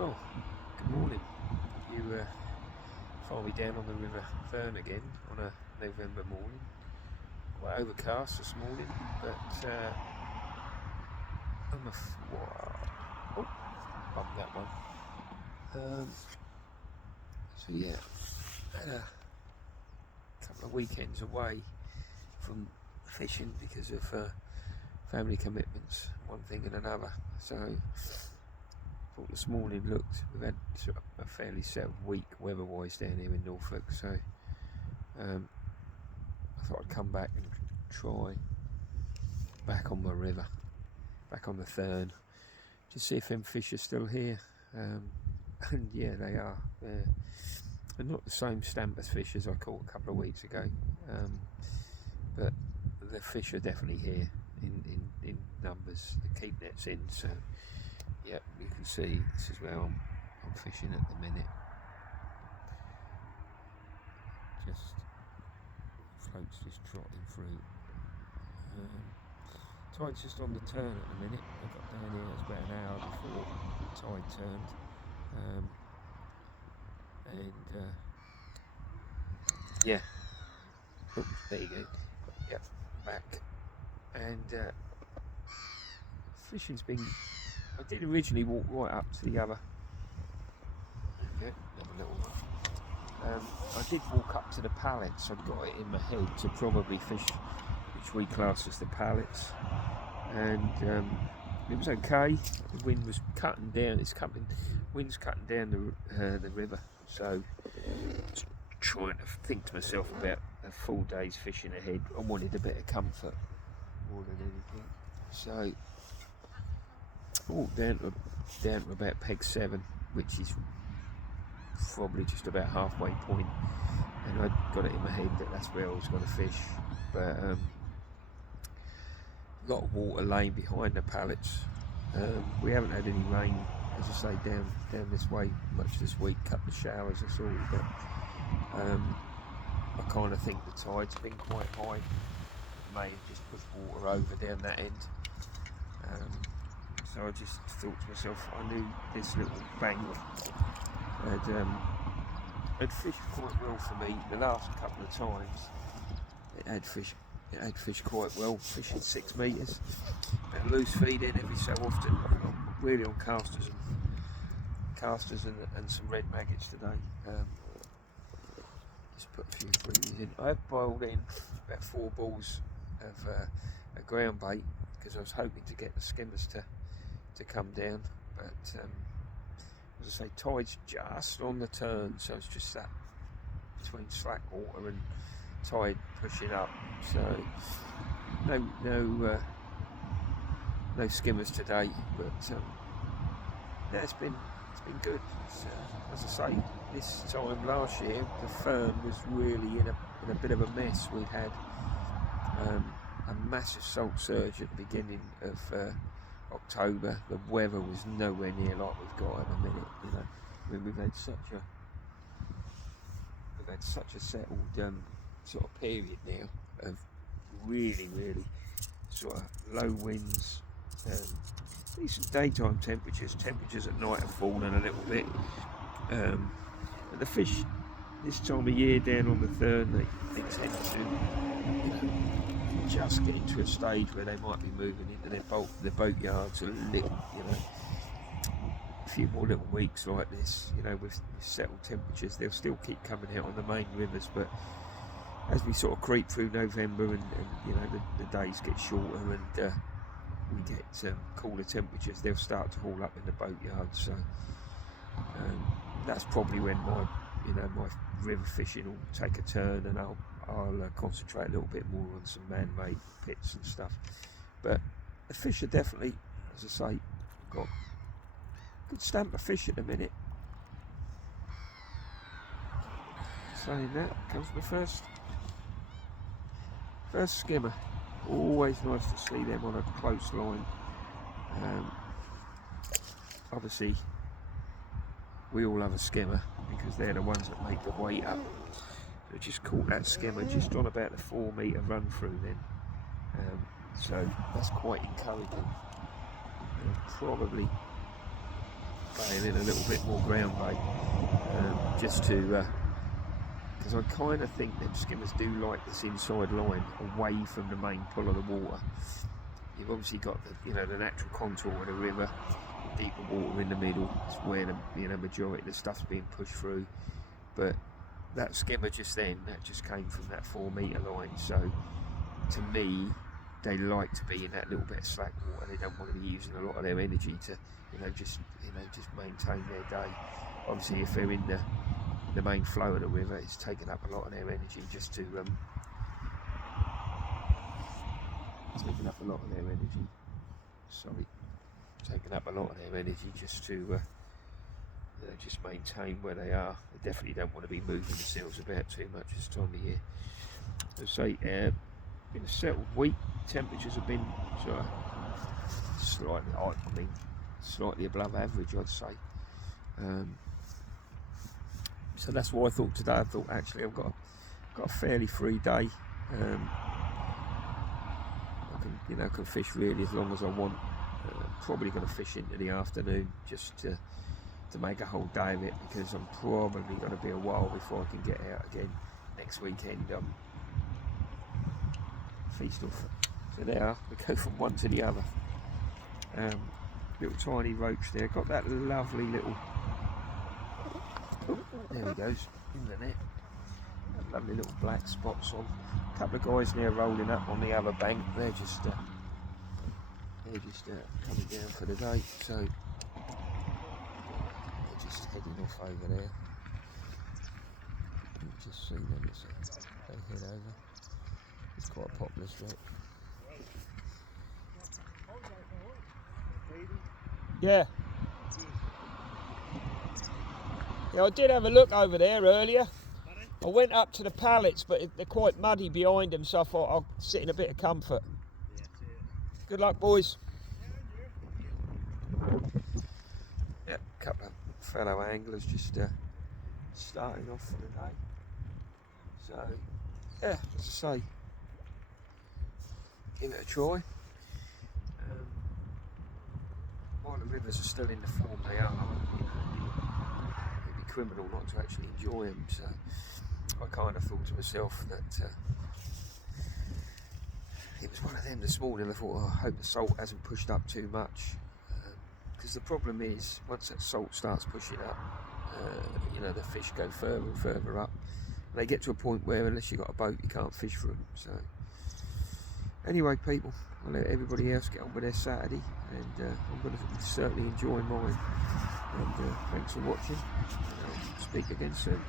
Oh, good morning. You find me down on the River Thurne again on a November morning. Quite overcast this morning, but I'm oh, bumped that one. So yeah, had a couple of weekends away from fishing because of family commitments, one thing and another. So this morning we've had sort of a fairly settled week weather-wise down here in Norfolk, so I thought I'd come back and try back on the river, back on the Thurne, to see if them fish are still here. And yeah, they are. They're not the same stamp as fish as I caught a couple of weeks ago, but the fish are definitely here in numbers. The keep net's in, so yeah, you can see this is where I'm fishing at the minute. Just floats just trotting through. Tide's just on the turn at the minute. I got down here, it's about an hour before tide turned, and yeah. Oh, there you go. Yep, back. And fishing's been. I did originally walk right up to the other. Yeah, have a little one. I did walk up to the pallets. I'd got it in my head to probably fish, which we class as the pallets, and it was okay. The wind was cutting down. Wind's cutting down the river. So, just trying to think to myself about a full day's fishing ahead. I wanted a bit of comfort more than anything. So. Down to about peg 7, which is probably just about halfway point, and I got it in my head that that's where I was going to fish. But a lot of water laying behind the pallets. We haven't had any rain, as I say, down this way much this week. Couple of showers, that's all. But I kind of think the tide's been quite high. May have just pushed water over down that end. So I just thought to myself, I knew this little bank had fished quite well for me the last couple of times. It had fished quite well, fishing 6 metres, bit of loose feeding every so often. I'm really on casters and some red maggots today. Just put a few freebies in. I have boiled in about 4 balls of a ground bait because I was hoping to get the skimmers to come down, but as I say, tide's just on the turn, so it's just that between slack water and tide pushing up. So no skimmers today, but yeah, it's been good. As I say, this time last year the Thurne was really in a bit of a mess. We'd had a massive salt surge at the beginning of October. The weather was nowhere near like we've got at the minute. You know, I mean, we've had such a settled sort of period now of really sort of low winds, decent daytime temperatures. Temperatures at night have fallen a little bit, but the fish this time of year down on the Thurne, they tend to, just getting to a stage where they might be moving into their boat yards a little, a few more little weeks like this, with settled temperatures. They'll still keep coming out on the main rivers, but as we sort of creep through November and the days get shorter and we get cooler temperatures, they'll start to haul up in the boat yards. So that's probably when my river fishing will take a turn, and I'll concentrate a little bit more on some man-made pits and stuff. But the fish are definitely, as I say, got a good stamp of fish at the minute. Saying that, comes the first skimmer. Always nice to see them on a close line. Obviously, we all have a skimmer because they're the ones that make the weight up. So just caught that skimmer just on about the 4 metre run through then. So that's quite encouraging. Probably baying in a little bit more ground bait, just to, because I kind of think them skimmers do like this inside line away from the main pull of the water. You've obviously got the, the natural contour of the river, deeper water in the middle. It's where the majority of the stuff's being pushed through. But that skimmer just then, that just came from that 4 metre line. So to me, they like to be in that little bit of slack water. They don't want to be using a lot of their energy to, just maintain their day. Obviously, if they're in the main flow of the river, it's taking up a lot of their energy just to taking up a lot of their energy. Taking up a lot of their energy just to just maintain where they are. They definitely don't want to be moving themselves about too much this time of year. As I say, been a settled week. Temperatures have been sort of slightly above average, I'd say. So that's why I thought today. I thought actually I've got a fairly free day. I can fish really as long as I want. Probably going to fish into the afternoon just to make a whole day of it, because I'm probably going to be a while before I can get out again next weekend. Feast off. So there, we go from one to the other. Little tiny roach there. Got that lovely little. Oh, there he goes in the net. Lovely little black spots on. A couple of guys there rolling up on the other bank. They're just coming down for the day. So they're just heading off over there. You can just see them as they head over. It's quite a popular spot. Yeah. Yeah, I did have a look over there earlier. I went up to the pallets, but they're quite muddy behind them, so I thought I'll sit in a bit of comfort. Good luck, boys. Yeah, a couple of fellow anglers just starting off for the day. So, yeah, as I say, give it a try. While the rivers are still in the form they are, it'd be criminal not to actually enjoy them. So I kind of thought to myself that it was one of them this morning. I thought, oh, I hope the salt hasn't pushed up too much, because the problem is once that salt starts pushing up, the fish go further and further up. They get to a point where unless you've got a boat, you can't fish for them. So anyway, people, I'll let everybody else get on with their Saturday, and I'm going to certainly enjoy mine. And thanks for watching. Speak again soon.